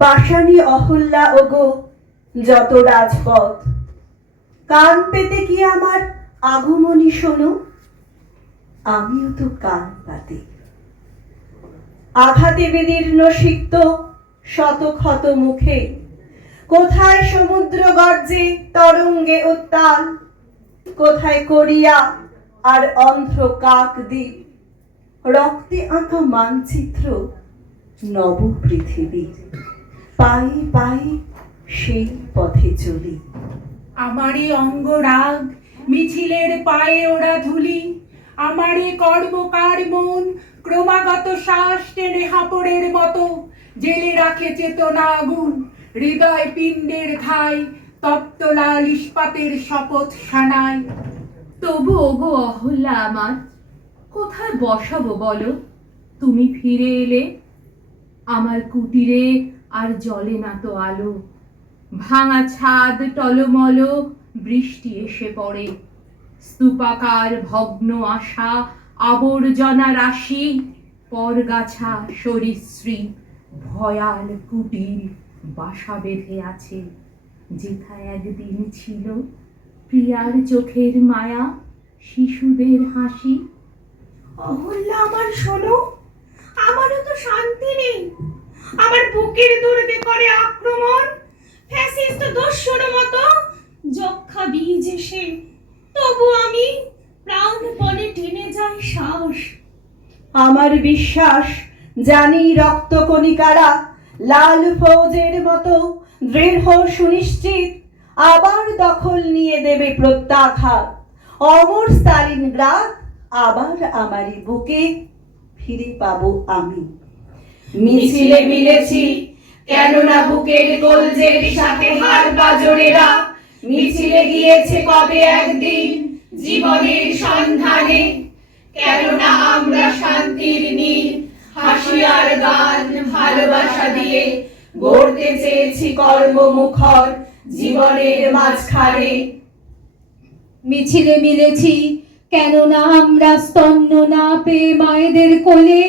পাষাণী অহল্যা ওগো যত রাজপথ, কান পেতে কি আমার আগমনী শোনো? আমিও তো কান পাতি। আঘাতে বিদীর্ণ সিক্ত শত ক্ষত মুখে, কোথায় সমুদ্র গর্জে তরঙ্গে উত্তাল, কোথায় করিয়া আর অন্ধ্র কাকদ্বীপ, রক্তে আঁকা মানচিত্র নব পৃথিবীর। পায়ে পায়ে সেই পথে চলি। আমারে অঙ্গরাগ মিছিলের পায়ে ওরা ধুলি, আমারে কর্মকার মন ক্রমাগত শ্বাস টেনে হাঁপড়ের মতো জেলে রাখে চেতনা আগুন, হৃদয় পিণ্ডের ঠাই তপ্ত লাল ইস্পাতের শপথ সানায়। তবু ওগো অহল্যা আমার, কোথায় বসাবো বলো? তুমি ফিরে এলে আমার কুটিরে আর জ্বলে না তো আলো। ভাঙা ছাদ টলমল, বৃষ্টি এসে পড়ে। স্তূপাকার ভগ্ন আশা, আবর্জনা রাশি, পরগাছা সরীসৃপ ভয়াল কুটির বাসা বেঁধে আছে, যেথায় একদিন ছিল প্রিয়ার চোখের মায়া, শিশুদের হাসি। অহল্যা আমার শোনো, আমারও তো শান্তি নেই। আমার বুকের দুর্গে করে আক্রমণ ফ্যাসিস্ট দস্যুর মতো যক্ষা বীজ এসে, তবু আমি প্রাণপণে টেনে যাই শ্বাস। আমার বিশ্বাস, জানি রক্তকণিকারা লাল ফৌজের মতো দৃঢ় সুনিশ্চিত আবার দখল নিয়ে দেবে প্রত্যাঘাত। অমর স্টালিনগ্রাদ আবার আমারই বুকে ফিরে পাবো আমি। মিছিলে মিলেছি কেননা বুকের কলজের সাথে হাড় বাজরেরা, মিছিলে গিয়েছে কবে একদিন জীবনের সন্ধানে, কেননা আমরা শান্তির নীড় হাসি আর গান ভালোবাসা দিয়ে গড়তে চেয়েছি কর্মমুখর জীবনের মাঝখানে। মিছিলে মিলেছি কেননা আমরা স্তন্য না পেয়ে মায়েদের কোলে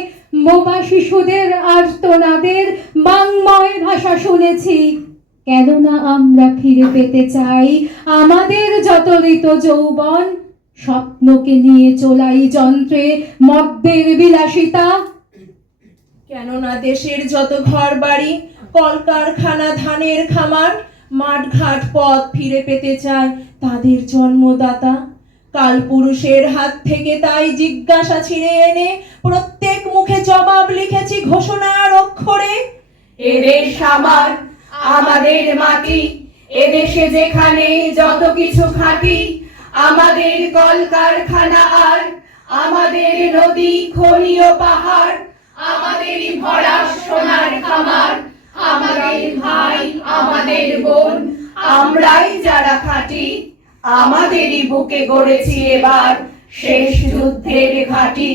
বোবা শিশুদের আর্তনাদের বাংময় ভাষা শুনেছি, কেননা আমরা ফিরে পেতে চাই আমাদের যত ঋত যৌবন, স্বপ্নকে নিয়ে চলাই যন্ত্রে মদ্যের বিলাসিতা। কেননা দেশের যত ঘর বাড়ি কলকারখানা ধানের খামার মাঠঘাট পথ ফিরে পেতে চায় তাদের জন্মদাতা। কালপুরুষের হাত থেকে তাই জিজ্ঞাসা ছিঁড়ে এনে প্রত্যেক মুখে জবাব লিখেছি ঘোষণার অক্ষরে। এদেশ আমার, আমাদের মাটি, এদেশে যেখানে যত কিছু খাঁটি, আমাদের কলকারখানা আর আমাদের নদী খনি ও পাহাড়, আমাদেরই ভরা সোনার খামার, আমাদের ভাই আমাদের বোন, আমরাই যারা খাঁটি, আমাদেরই বুকে গড়েছি এবার শেষ যুদ্ধের ঘাঁটি।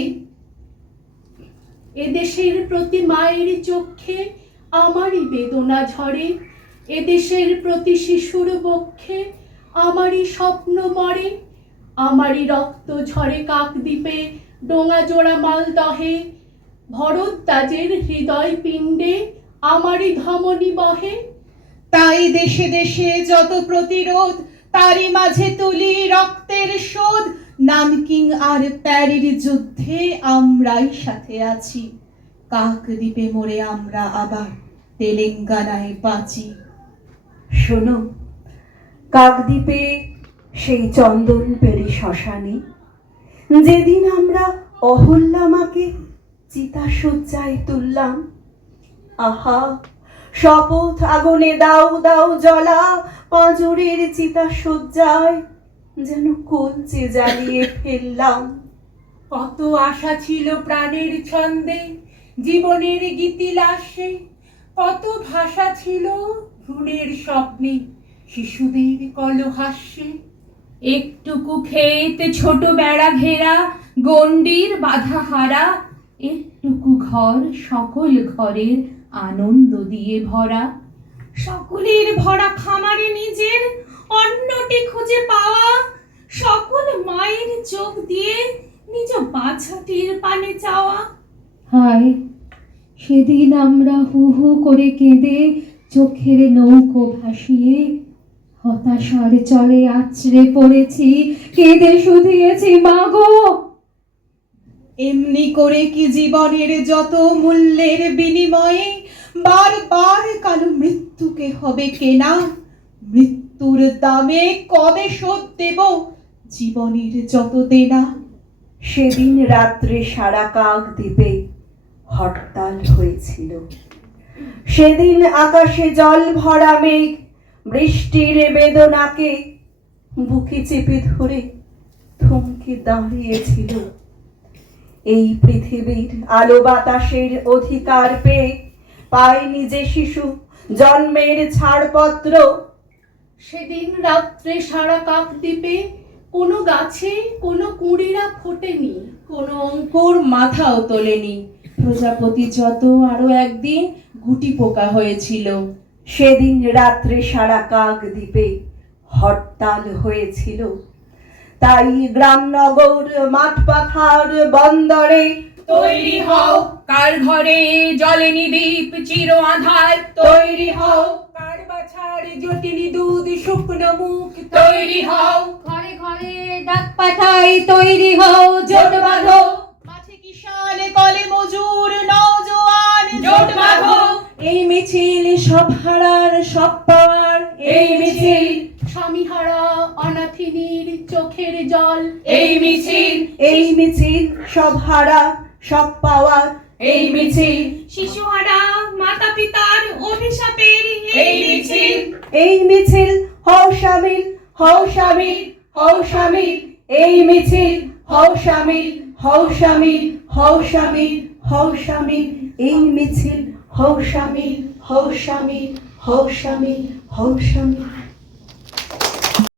এদেশের প্রতি মায়ের চোখে আমারই বেদনা ঝরে, এদেশের প্রতি শিশুর বক্ষে আমারই স্বপ্ন মরে, আমারই রক্ত ঝরে কাকদ্বীপে ডোঙা জোড়া মালদহে, ভরদ্বাজের হৃদয় পিণ্ডে আমারই ধমনী বহে। তাই দেশে দেশে যত প্রতিরোধ তারই মাঝে তুলি রক্তের শোধ, নানকিং আর প্যারির যুদ্ধে আমরাই সাথে আছি, কাকদ্বীপে মোরে আমরা আবার তেলেঙ্গানায় বাঁচি। শোনো, কাকদ্বীপে সেই চন্দন পেরি শ্মশানে যেদিন আমরা অহল্যা মাকে চিতাশয্যায় তুললাম, আহা শপথ আগুনে দাও দাও জ্বলা পাঁজরের চিতাশয্যায় যেন কলচে জ্বালিয়ে ফেললাম। কত আশা ছিল প্রাণের ছন্দে জীবনের গীতিলাসে, কত ভাষা ছিল ভ্রূণের স্বপ্নে শিশুদের কলহাস্যে। একটুকু ক্ষেত ছোট বেড়া ঘেরা গণ্ডির বাধা হারা, একটুকু ঘর সকল ঘরের আনন্দ দিয়ে ভরা। সকলের ভরা খামারে নিজের অন্নটি খুঁজে পাওয়া, সকল মায়ের চোখ দিয়ে নিজ বাছাটির পানে চাওয়া। হায়, সেদিন আমরা হু হু করে কেঁদে চোখের নৌকো ভাসিয়ে হতাশার চলে আছড়ে পড়েছি, কেঁদে শুধিয়েছি মাগো। এমনি করে কি জীবনের যত মূল্যের বিনিময়ে বারবার কালো মৃত্যুকে হবে কেনা? মৃত্যুর দামে কবে শোধ দেব জীবনের যত দেনা? সেদিন রাত্রে সারা কাকদ্বীপে হরতাল হয়েছিল। সেদিন আকাশে জল ভরা মেঘ বৃষ্টির বেদনাকে বুকে চেপে ধরে থমকে দাঁড়িয়েছিল। এই পৃথিবীর আলো বাতাসের অধিকার পেয়ে পায়নি যে শিশু জন্মের ছাড়পত্র। সেদিন রাত্রে সারা কাকদ্বীপে কোনো গাছে কোনো কুঁড়িরা ফোটেনি, কোনো অঙ্কুর মাথাও তোলেনি। প্রজাপতি যত আরো একদিন গুটি পোকা হয়েছিল। সেদিন রাত্রে সারা কাকদ্বীপে হরতাল হয়েছিল। তাই গ্রামনগর মাঠ পাখার বন্দরে তৈরি হও কার ঘরে জ্বলেনি দ্বীপ চির আধার, তৈরি হও কার বাছার জটিনি দুধ শুকনো মুখ, তৈরি হও ঘরে ঘরে ডাক পাঠাই, তৈরি হও জোট বাঁধো। মাঠে কিষান কলে মজুর নওজোয়ান জোট বাঁধো। এই মিছিল সব হারার সব পাওয়ার, এই মিছিল স্বামীহারা অনাথিনীর চোখের জল, এই মিছিল, এই মিছিল সব হারা সব পাওয়ার, এই মিছিল শিশুহারা মাতা পিতার অভিশাপের এই মিছিল। এই মিছিল হও শামিল, হও শামিল, হও শামিল, এই মিছিল হও শামিল, হও শামিল, হও শামিল, হও শামিল, এই মিছিল হও শামিল, হও শামিল, হও শামিল, হও শামিল।